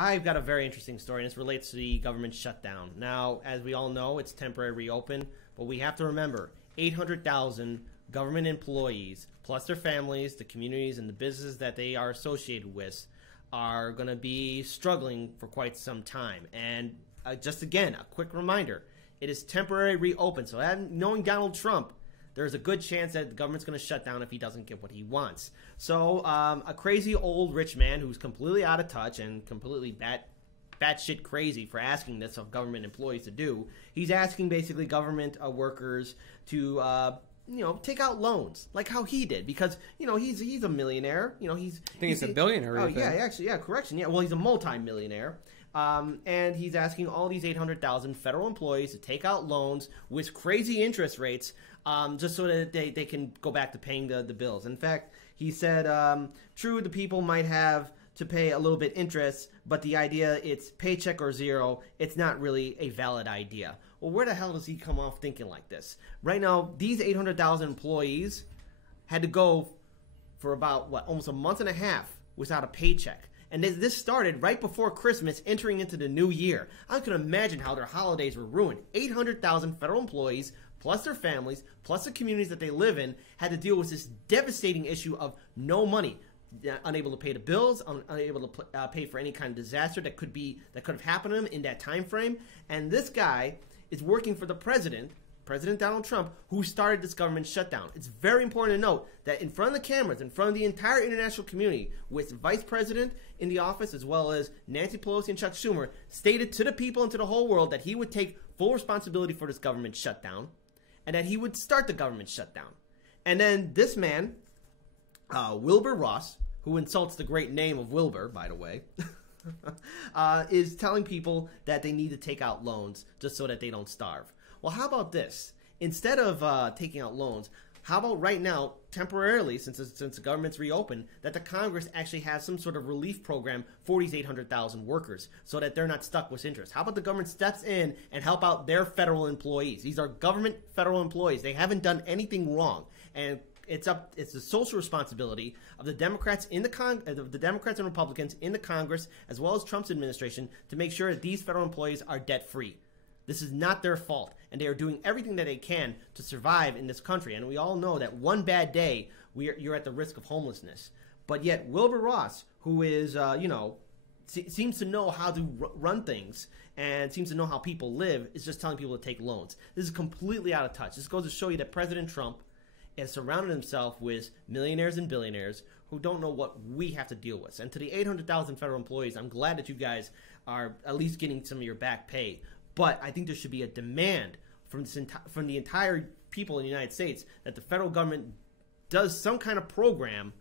I've got a very interesting story, and this relates to the government shutdown. Now, as we all know, it's temporary reopen, but we have to remember 800,000 government employees, plus their families, the communities, and the businesses that they are associated with, are going to be struggling for quite some time. And just again, a quick reminder, it is temporary reopen. So knowing Donald Trump, there's a good chance that the government's going to shut down if he doesn't get what he wants. So a crazy old rich man who's completely out of touch and completely batshit crazy for asking this of government employees to do, he's asking basically government workers to take out loans like how he did, because he's a millionaire. I think he's a billionaire. Oh yeah, actually, yeah, correction. Yeah, well, he's a multi-millionaire. And he's asking all these 800,000 federal employees to take out loans with crazy interest rates, just so that they can go back to paying the bills. In fact, he said, true, the people might have to pay a little bit interest, but the idea it's paycheck or zero, it's not really a valid idea. Well, where the hell does he come off thinking like this? Right now, these 800,000 employees had to go for about, almost a month and a half without a paycheck. And this started right before Christmas, entering into the new year. I can imagine how their holidays were ruined. 800,000 federal employees, plus their families, plus the communities that they live in, had to deal with this devastating issue of no money, unable to pay the bills, unable to pay for any kind of disaster that could have happened to them in that time frame. And this guy is working for the President Donald Trump, who started this government shutdown. It's very important to note that in front of the cameras, in front of the entire international community, with Vice President in the office, as well as Nancy Pelosi and Chuck Schumer, stated to the people and to the whole world that he would take full responsibility for this government shutdown, and that he would start the government shutdown. And then this man, Wilbur Ross, who insults the great name of Wilbur, by the way, is telling people that they need to take out loans just so that they don't starve. Well, how about this? Instead of taking out loans, how about right now, temporarily, since the government's reopened, that the Congress actually has some sort of relief program for these 800,000 workers so that they're not stuck with interest? How about the government steps in and help out their federal employees? These are government federal employees. They haven't done anything wrong. And it's the social responsibility of the Democrats the Democrats and Republicans in the Congress, as well as Trump's administration, to make sure that these federal employees are debt-free. This is not their fault, and they are doing everything that they can to survive in this country. And we all know that one bad day, you're at the risk of homelessness. But yet, Wilbur Ross, who is, seems to know how to run things and seems to know how people live, is just telling people to take loans. This is completely out of touch. This goes to show you that President Trump has surrounded himself with millionaires and billionaires who don't know what we have to deal with. And to the 800,000 federal employees, I'm glad that you guys are at least getting some of your back pay. But I think there should be a demand from the entire people in the United States that the federal government does some kind of program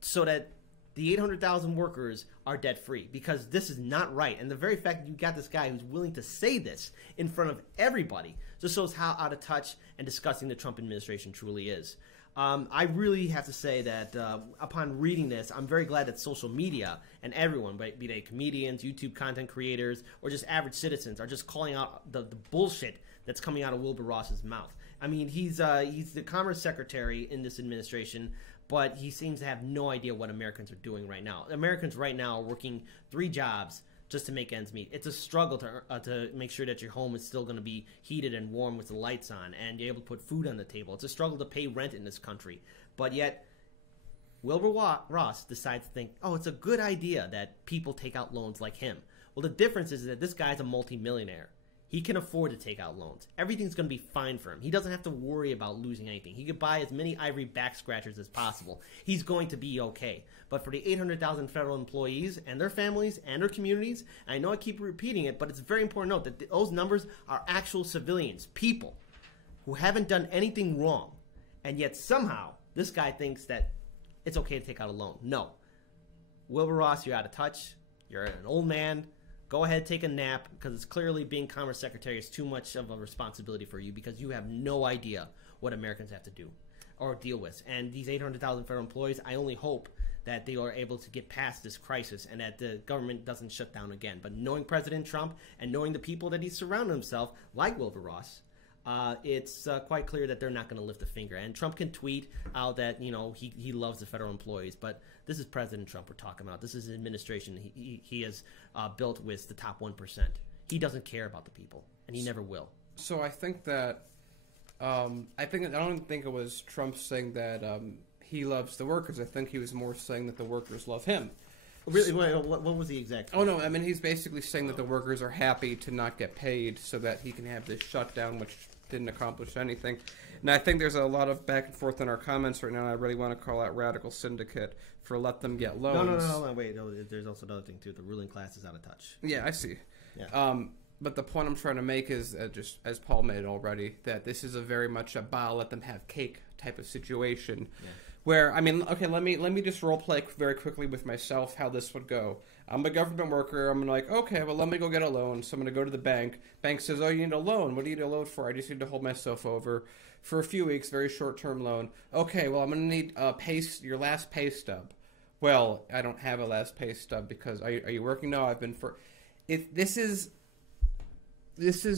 so that the 800,000 workers are debt-free, because this is not right. And the very fact that you got this guy who's willing to say this in front of everybody just shows how out of touch and disgusting the Trump administration truly is. I really have to say that upon reading this, I'm very glad that social media and everyone, be they comedians, YouTube content creators, or just average citizens, are just calling out the bullshit that's coming out of Wilbur Ross's mouth. I mean, he's the Commerce Secretary in this administration, but he seems to have no idea what Americans are doing right now. Americans right now are working 3 jobs just to make ends meet. It's a struggle to make sure that your home is still going to be heated and warm with the lights on and you're able to put food on the table. It's a struggle to pay rent in this country. But yet, Wilbur Ross decides to think, oh, it's a good idea that people take out loans like him. Well, the difference is that this guy's a multimillionaire. He can afford to take out loans. Everything's going to be fine for him. He doesn't have to worry about losing anything. He could buy as many ivory back scratchers as possible. He's going to be okay. But for the 800,000 federal employees and their families and their communities, and I know I keep repeating it, but it's very important to note that those numbers are actual civilians, people who haven't done anything wrong. And yet somehow this guy thinks that it's okay to take out a loan. No. Wilbur Ross, you're out of touch. You're an old man. Go ahead, take a nap, because it's clearly being Commerce Secretary is too much of a responsibility for you, because you have no idea what Americans have to do or deal with. And these 800,000 federal employees, I only hope that they are able to get past this crisis and that the government doesn't shut down again. But knowing President Trump and knowing the people that he's surrounded himself, like Wilbur Ross, it's quite clear that they're not going to lift a finger. And Trump can tweet out that he loves the federal employees, but this is President Trump we're talking about. This is an administration he has built with the top 1%. He doesn't care about the people, and he never will. So I think that I don't think it was Trump saying that he loves the workers. I think he was more saying that the workers love him. Really? What was the exact? Oh no, I mean he's basically saying that the workers are happy to not get paid so that he can have this shutdown, which didn't accomplish anything. And I think there's a lot of back and forth in our comments right now. And I really want to call out Radical Syndicate for let them get loans. No, wait. No, there's also another thing too. The ruling class is out of touch. Yeah, I see. Yeah. But the point I'm trying to make is just as Paul made already, that this is a very much a let them have cake type of situation. Yeah. Where, I mean, okay, let me just role play very quickly with myself how this would go. I'm a government worker. I'm like, okay, well, let me go get a loan. So I'm going to go to the bank. Bank says, oh, you need a loan. What do you need a loan for? I just need to hold myself over for a few weeks, very short-term loan. Okay, well, I'm going to need your last pay stub. Well, I don't have a last pay stub because, are you working? No, I've been for... This is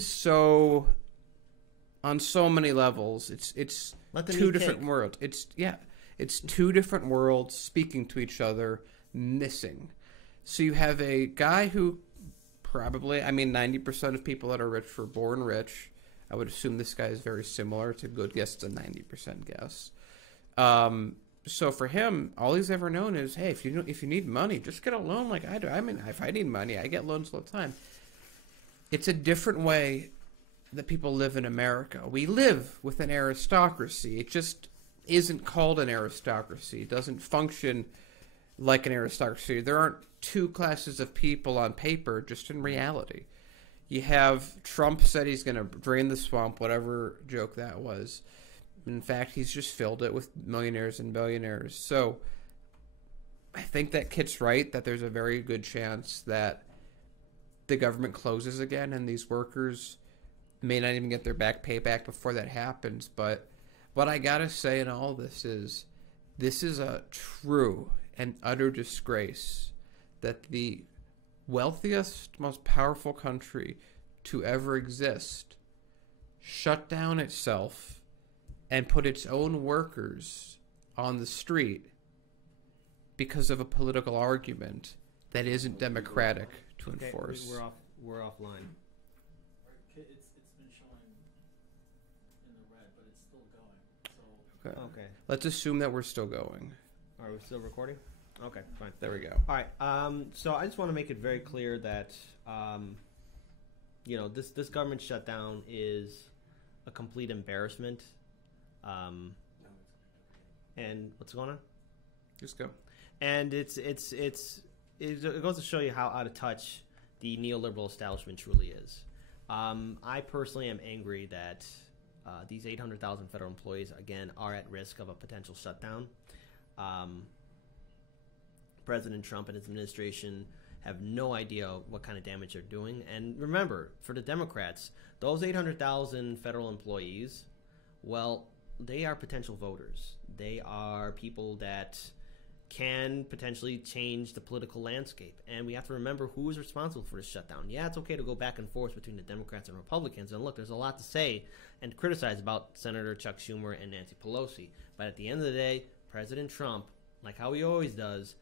so... On so many levels. It's two different worlds. It's two different worlds speaking to each other, missing. So you have a guy who probably, 90% of people that are rich were born rich. I would assume this guy is very similar. It's a good guess. It's a 90% guess. So for him, all he's ever known is, hey, if you need money, just get a loan like I do. I mean, if I need money, I get loans all the time. It's a different way that people live in America. We live with an aristocracy. It just isn't called an aristocracy. It doesn't function like an aristocracy. There aren't two classes of people on paper, just in reality. You have Trump said he's going to drain the swamp, whatever joke that was. In fact, he's just filled it with millionaires and billionaires. So I think that Kit's right, that there's a very good chance that the government closes again and these workers may not even get their back pay back before that happens. But what I gotta say in all this is a true and utter disgrace that the wealthiest, most powerful country to ever exist shut down itself and put its own workers on the street because of a political argument that isn't democratic to enforce. We're offline. It's been showing in the red, but it's still going. So Okay. Let's assume that we're still going. Are we still recording? Okay, fine. There we go. All right. So I just want to make it very clear that, this government shutdown is a complete embarrassment. And what's going on? Just go. And it goes to show you how out of touch the neoliberal establishment truly is. I personally am angry that these 800,000 federal employees, again, are at risk of a potential shutdown. President Trump and his administration have no idea what kind of damage they're doing. And remember, for the Democrats, those 800,000 federal employees, well, they are potential voters. They are people that can potentially change the political landscape. And we have to remember who is responsible for this shutdown. Yeah, it's okay to go back and forth between the Democrats and Republicans. And look, there's a lot to say and criticize about Senator Chuck Schumer and Nancy Pelosi. But at the end of the day, President Trump, like how he always does,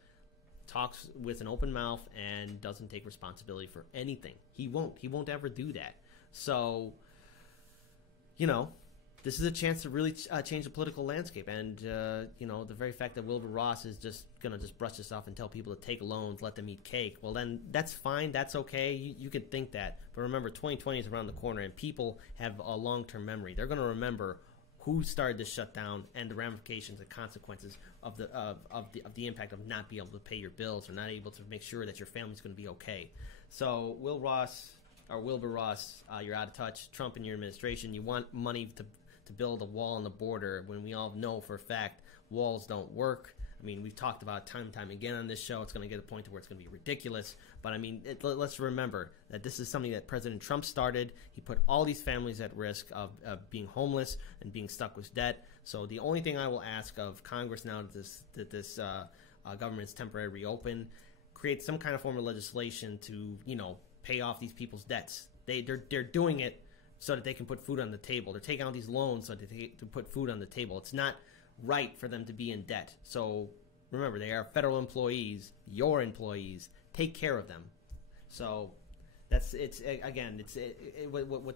talks with an open mouth and doesn't take responsibility for anything. He won't ever do that. So, this is a chance to really change the political landscape. And, the very fact that Wilbur Ross is just going to brush this off and tell people to take loans, let them eat cake, well, then that's fine. That's okay. You can think that. But remember, 2020 is around the corner, and people have a long-term memory. They're going to remember who started this shutdown and the ramifications and consequences of the impact of not being able to pay your bills or not able to make sure that your family's going to be okay. So Wilbur Ross, you're out of touch. Trump and your administration, you want money to build a wall on the border when we all know for a fact walls don't work. I mean, we've talked about time and time again on this show. It's going to get to a point to where it's going to be ridiculous. But, I mean, let's remember that this is something that President Trump started. He put all these families at risk of being homeless and being stuck with debt. So the only thing I will ask of Congress now that this government's temporarily reopened, create some kind of form of legislation to, pay off these people's debts. They're doing it so that they can put food on the table. They're taking out these loans so that to put food on the table. It's not right for them to be in debt. So remember, they are federal employees, your employees. Take care of them. So what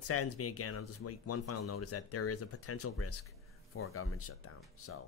saddens me again. I'll just make one final note is that there is a potential risk for a government shutdown. So